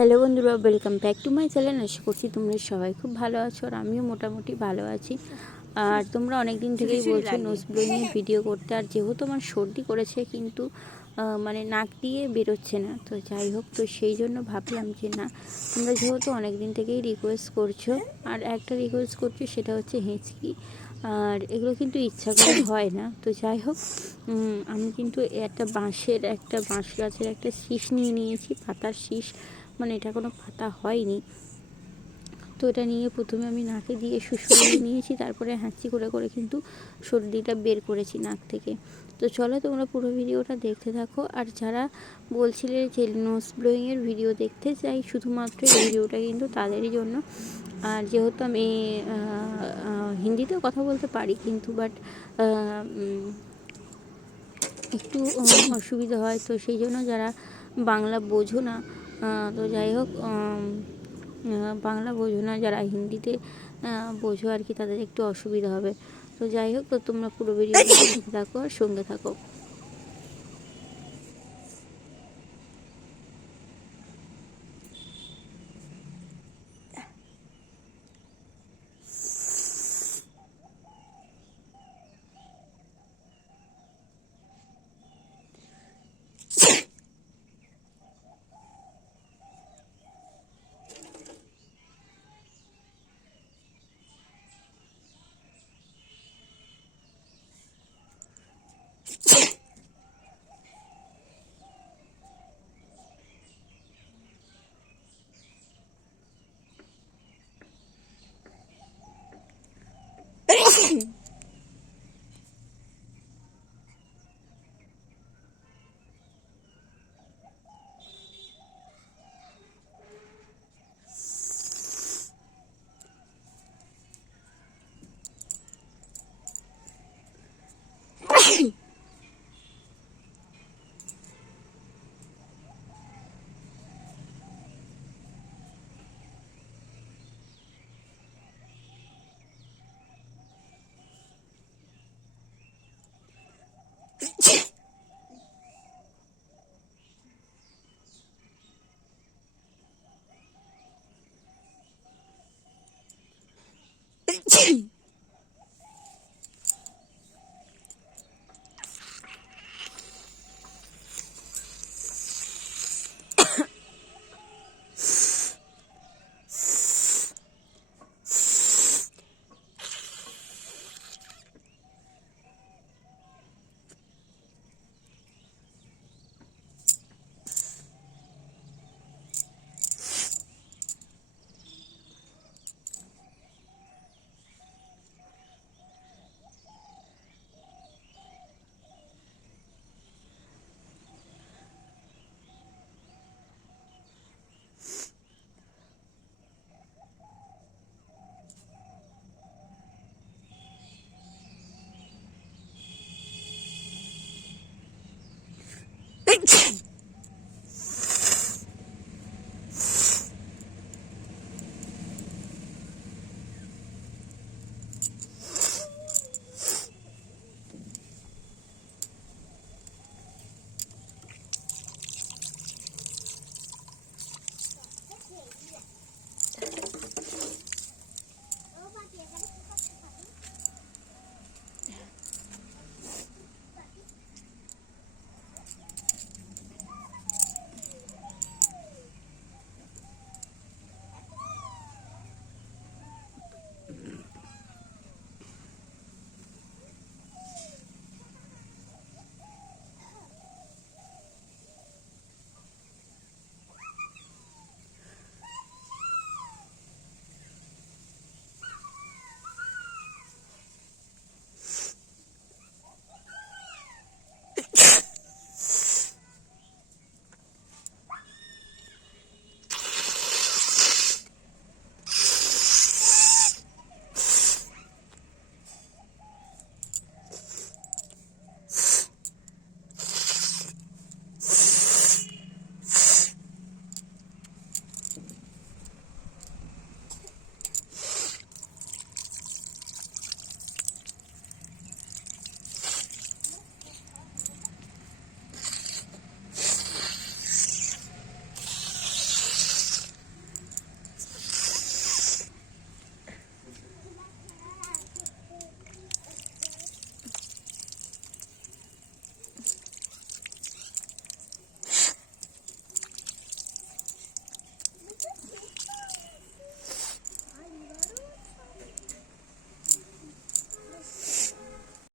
Hello বন্ধুরা, welcome back to my channel. আশা করছি তোমরা সবাই খুব ভালো আছো আর আমিও মোটামুটি ভালো আছি। আর তোমরা অনেক দিন থেকেই বলছো নোজ ব্লোয়িংয়ের ভিডিও করতে, আর যেহেতু আমার সর্দি করেছে কিন্তু মানে নাক দিয়ে বেরোচ্ছে না, তো যাই হোক, তো সেই জন্য ভাবলাম যে না, তোমরা যেহেতু অনেক দিন থেকেই রিকোয়েস্ট করছো, আর একটা রিকোয়েস্ট করছো সেটা হচ্ছে হেঁচকি, আর এগুলো কিন্তু ইচ্ছা করে হয় না। তো যাই হোক, আমি কিন্তু একটা বাঁশ গাছের একটা শীষ নিয়ে নিয়েছি, পাতার শীষ, মানে এটা কোনো পাতা হয়নি। তো এটা নিয়ে প্রথমে আমি নাকে দিয়ে শুষুরিয়ে নিয়েছি, তারপরে হাঁচি করে করে কিন্তু সর্দিটা বের করেছি নাক থেকে। তো চলো তোমরা পুরো ভিডিওটা দেখতে থাকো। আর যারা বলছিলে যে নোজ ব্লোয়িংয়ের ভিডিও দেখতে চাই, শুধুমাত্র এই ভিডিওটা কিন্তু তাদেরই জন্য। আর যেহেতু আমি হিন্দিতেও কথা বলতে পারি কিন্তু একটু অসুবিধা হয়, তো সেই জন্য যারা বাংলা বোঝো না, তো যাই হোক, বাংলা বোঝো না, যারা হিন্দিতে বোঝো আর কি, তাদের একটু অসুবিধা হবে। তো যাই হোক, তো তোমরা পুরো ভিডিওটা দেখতে থাকো আর সঙ্গে থাকো।